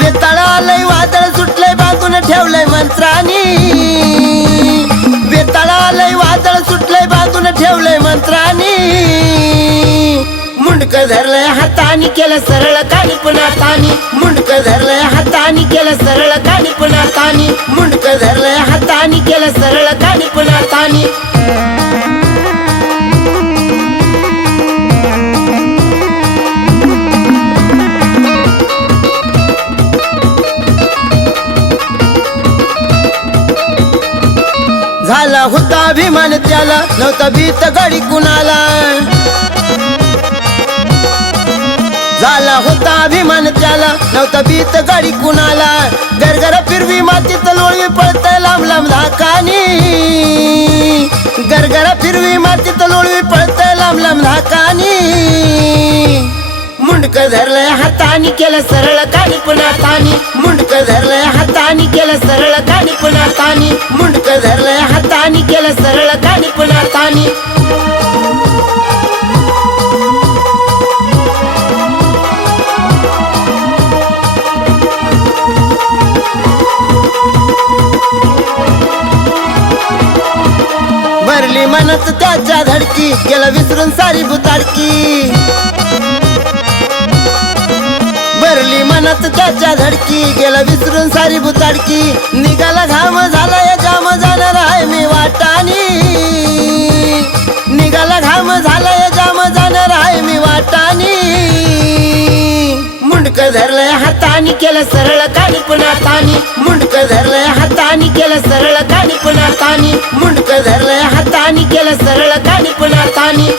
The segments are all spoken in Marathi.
वेताळालय वादळ सुटलंय बांधून ठेवलंय मंत्रानी वेताळालय वादळ सुटलंय बांधून ठेवलंय मंत्रानी मुंडक धरलंय हातानी केलं सरळ कानी पुन्हा तानी मुंडक धरलंय हातानी केलं सरळ कानी पुन्हा तानी मुंडक धरलंय हातानी केलं सरळ कानी पुन्हा तानी झाला होता अभिमान त्याला नव्हता भीत गडी कुणाला झाला होता अभिमान त्याला नव्हता भीत गडी कुणाला गरगर फिरवी मातीत लोळवी पळतय लांब लांब धाकानी गरगर फिरवी मातीत लोळवी पळतय लांब लांब धाकानी मुंडक धरलंय हातानी केलं सरळ कानी पुन्हा तानी मुंडक धरलंय हातानी केलं सरळ कानी पुन्हा तानी मुंडक धरलंय हातानी केलं सरळ कानी पुन्हा तानी भरली मनत त्याच्या धडकी गेला विसरून सारी भुताडकी भरली मनत त्याच्या धडकी गेला विसरून सारी भुताडकी निघाला घाम झाला या जाम जाणार आहे मी वाटानी निघाला घाम झाला या जाम जाणार आहे मी वाटानी मुंडक धरलंय हातानी केलं सरळ कानी पुन्हा तानी मुंडक धरलंय हातानी केलं सरळ कानी पुन्हा तानी मुंडक धरलंय हातानी केलं सरळ कानी पुन्हा तानी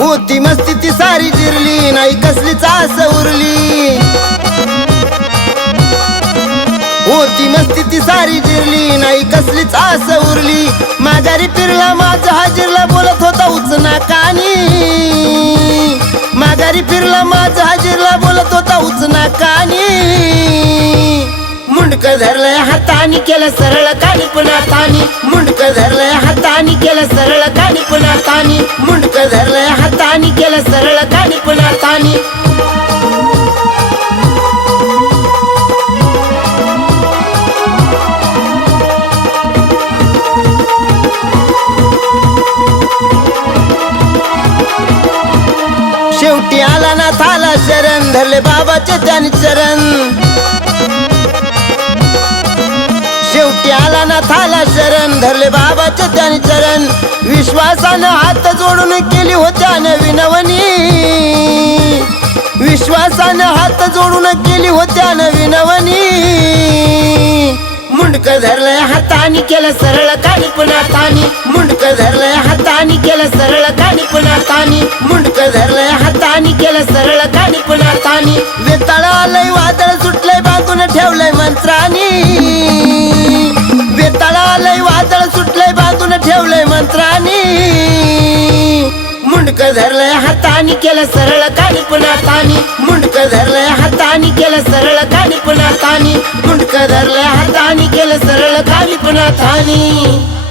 होती मस्ती ती सारी जिरली नाही कसलीच आस उरली होती मस्ती ती सारी जिरली नाही कसलीच आस उरली माघारी फिरला माझा हाजीरला बोलत होता उचना कानी माघारी फिरला माझा हाजीरला बोलत होता उचना कानी मुंडक धरलंय हातानी केलं सरळ कानी पुन्हा तानी मुंडक धरलंय हातानी केलं सरळ कानी पुन्हा तानी मुंडक धरलंय हातानी केलं सरळ कानी पुन्हा तानी शेवटी आला ना थाला शरण धरले बाबाचे त्याने चरण शेवटी आला ना थाला शरण धरले बाबाचे त्याने चरण विश्वासानं हात जोडून केली होत्या विनवणी विश्वासानं हात जोडून केली होत्या विनवणी मुंडक धरलंय हातानी केलं सरळ कानी पुन्हा तानी मुंडक धरलंय हातानी केलं सरळ कानी पुन्हा तानी मुंडक धरलंय हातानी केलं सरळ कानी पुन्हा तानी वेताळालय वादळ सुटलंय बांधून ठेवलंय मंत्रानी वेताळालय वादळ सुटलंय बांधून ठेवलंय मंत्रानी मुंडक धरलंय हातानी केलं सरळ कानी पुन्हा तानी मुंडक धरलंय हातानी केलं सरळ कानी पुन्हा तानी मुंडक धरलंय हातानी केलं सरळ कानी पुन्हा तानी